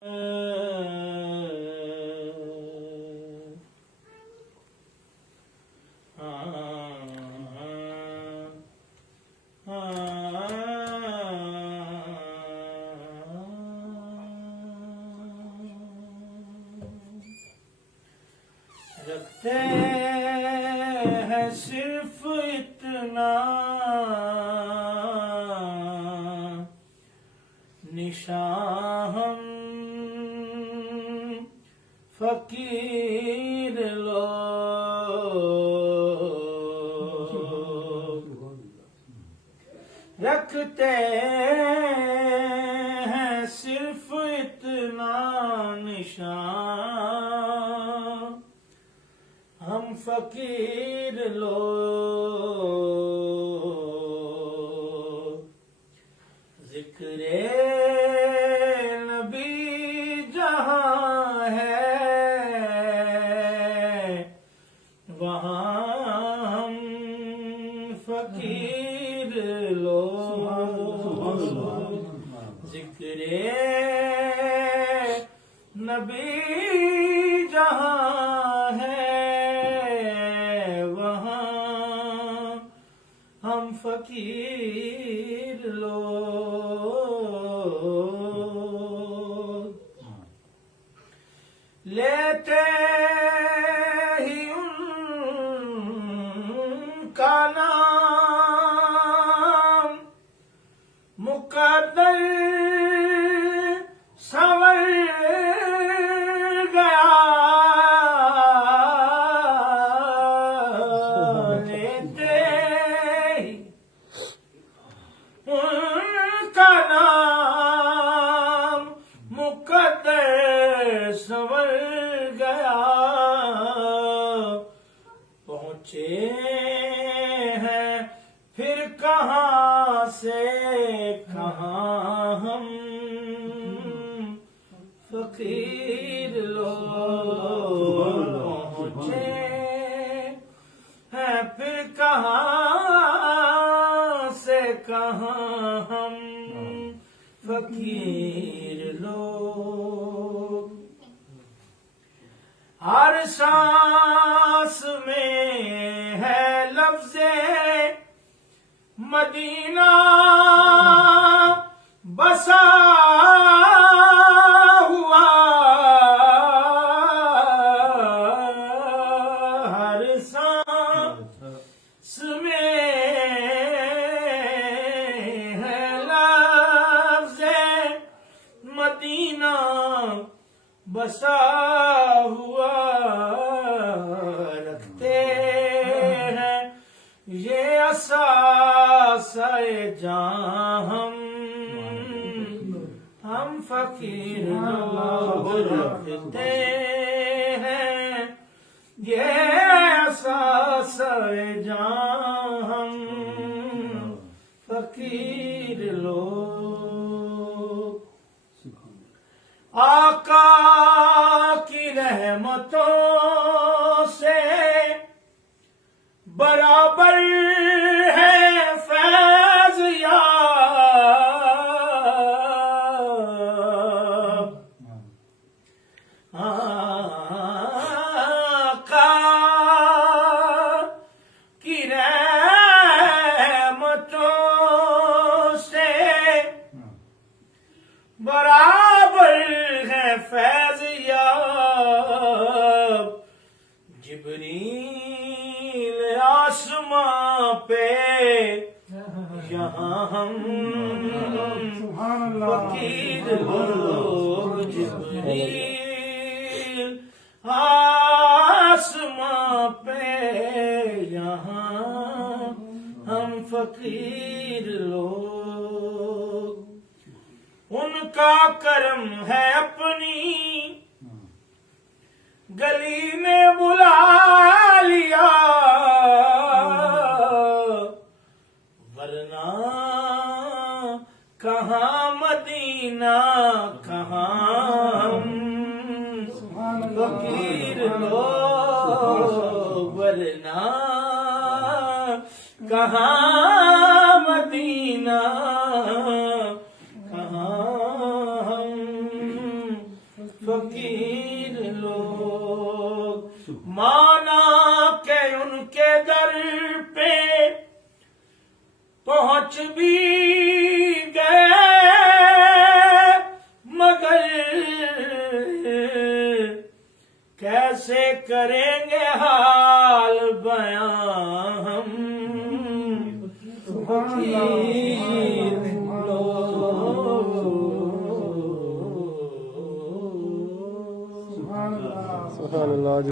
رکھتے ہیں صرف اتنا نشان ہم فقیر لوگ، رکھتے ہیں صرف اتنا نشان ہم فقیر لوگ، ذکر نبی جہاں ہے وہاں ہم فقیر لوگ، ذکر نبی جہاں ہے ہم فقیر لوگ، لیتے ہی ان کا نام مقدر سنور گیا، سنور گیا، پہنچے ہیں پھر کہاں سے کہاں ہم فقیر لوگ، پہنچے ہیں پھر کہاں سے کہاں ہم فقیر لوگ، ہر سانس میں ہے لفظ مدینہ بسا ہوا، ہر سانس میں ہے لفظ مدینہ بسا ہوا، رکھتے ہیں یہ اثاثہ جاں ہم فقیر لوگ، رکھتے ہیں یہ اثاثہ جاں ہم فقیر لوگ، آقا کی رحمتوں سے برابر ہے فیض یاب، آقا کی رحمتوں سے برابر ہے فیض یاب، جبریل آسماں پہ یہاں ہم فقیر لوگ، جبریل آسماں پہ یہاں ہم فقیر لوگ، ان کا کرم ہے اپنی گلی میں بلا لیا، ورنہ کہاں مدینہ کہاں ہم فقیر لوگ، ورنہ کہاں مدینہ کہاں ہم فقیر لوگ مانا کہ ان کے در پہ پہنچ بھی گئے مگر کیسے کریں گے حال بیان ہم فقیر لوگ. سبحان اللہ.